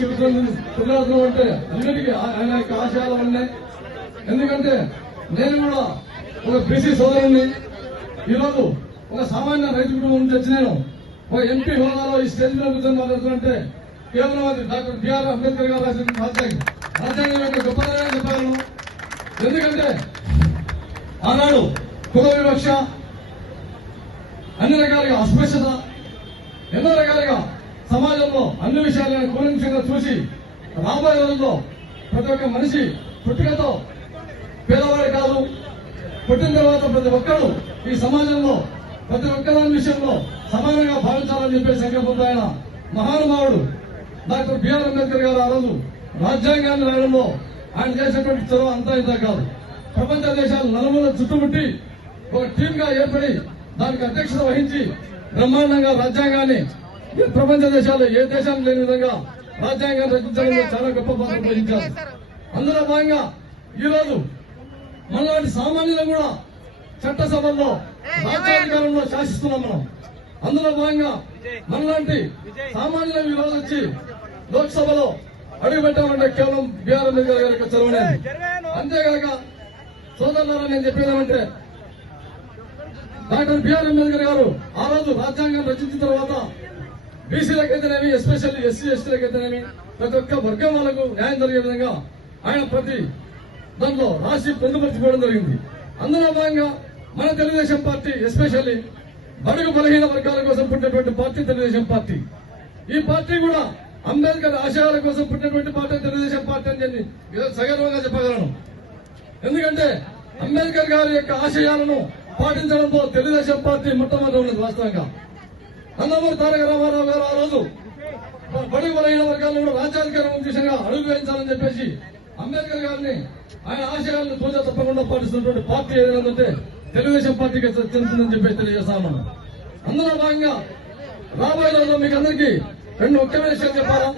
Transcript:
చెబుతున్నాను అంటే అన్నిటికీ ఆయన యొక్క ఆశయాల వల్లనే. ఎందుకంటే నేను కూడా ఒక బీసీ సోదరుణ్ణి. ఈరోజు ఒక సామాన్య రైతు కుటుంబం నుంచి వచ్చి నేను ఒక ఎంపీ హోదాలో ఈ స్టేజ్ మీద కూర్చొని మాట్లాడుతుంటే కేవలం అది డాక్టర్ బిఆర్ అంబేద్కర్ గారు రాసిన రాజ్యాంగం యొక్క గొప్పదనే చెప్పగలను. ఎందుకంటే ఆనాడు కుల వివక్ష, అన్ని రకాలుగా అస్పృశ్యత, ఎన్నో రకాలుగా సమాజంలో అన్ని విషయాలను కూలంకషంగా చూసి రాబోయే రోజుల్లో ప్రతి ఒక్క మనిషి పుట్టుకతో పేదవాడు కాదు, పుట్టిన తర్వాత ప్రతి ఒక్కరు ఈ సమాజంలో ప్రతి ఒక్కదాని విషయంలో సమానంగా భావించాలని చెప్పే సంకల్పంతో ఆయన మహానుభావుడు డాక్టర్ బిఆర్ అంబేద్కర్ గారు ఆ రోజు రాజ్యాంగాన్ని రాయడంలో ఆయన చేసినటువంటి చొరవ అంతా ఇంత కాదు. ప్రపంచ దేశాలు నలుమూల చుట్టుముట్టి ఒక టీం గా ఏర్పడి దానికి అధ్యక్షత వహించి బ్రహ్మాండంగా రాజ్యాంగాన్ని ప్రపంచ దేశాలు ఏ దేశానికి లేని విధంగా రాజ్యాంగాన్ని రచించడంలో చాలా గొప్ప పాత్ర వహించారు. అందులో భాగంగా ఈ రోజు మనలాంటి సామాన్యులు కూడా చట్టసభల్లో రాజ్యాధికారంలో శాసిస్తున్నాం మనం. అందులో భాగంగా మనలాంటి సామాన్యులు ఈ రోజు వచ్చి లోక్సభలో అడుగు పెట్టామంటే కేవలం బిఆర్ అంబేద్కర్ గారి యొక్క చొరవనే. అంతేగాక సోదరులారా నేను చెప్పేదేమంటే డాక్టర్ బిఆర్ అంబేద్కర్ గారు ఆ రోజు రాజ్యాంగం రచించిన తర్వాత బీసీలకైతేనేమి, ఎస్పెషల్లీ ఎస్సీ ఎస్టీలకైతేనేమి ప్రతి ఒక్క వర్గం వాళ్ళకు న్యాయం జరిగే విధంగా ఆయన ప్రతి దాంట్లో రాసి పొందుపరచుకోవడం జరిగింది. అందులో భాగంగా మన తెలుగుదేశం పార్టీ ఎస్పెషల్లీ బడుగు బలహీన వర్గాల కోసం పుట్టినటువంటి పార్టీ తెలుగుదేశం పార్టీ. ఈ పార్టీ కూడా అంబేద్కర్ ఆశయాల కోసం పుట్టినటువంటి పార్టీ తెలుగుదేశం పార్టీ అని చెప్పి సగర్వంగా చెప్పగలను. ఎందుకంటే అంబేద్కర్ గారి యొక్క ఆశయాలను పాటించడంలో తెలుగుదేశం పార్టీ మొట్టమొదటి ఉన్నది. వాస్తవంగా నందమూరి తారక రామారావు గారు ఆ రోజు బడుగు బలహీన వర్గాలను కూడా రాజ్యాధికారం దిశగా అడుగు వేయించాలని చెప్పేసి అంబేద్కర్ గారిని ఆయన ఆశయాలను తోచ తప్పకుండా పాటిస్తున్నటువంటి పార్టీ ఏదైనా తెలుగుదేశం పార్టీకి చెందుతుందని చెప్పేసి తెలియజేస్తాను. అందులో భాగంగా రాబోయే రోజుల్లో మీకు అందరికీ రెండు ముఖ్యమైన విషయాలు చెప్పాలా.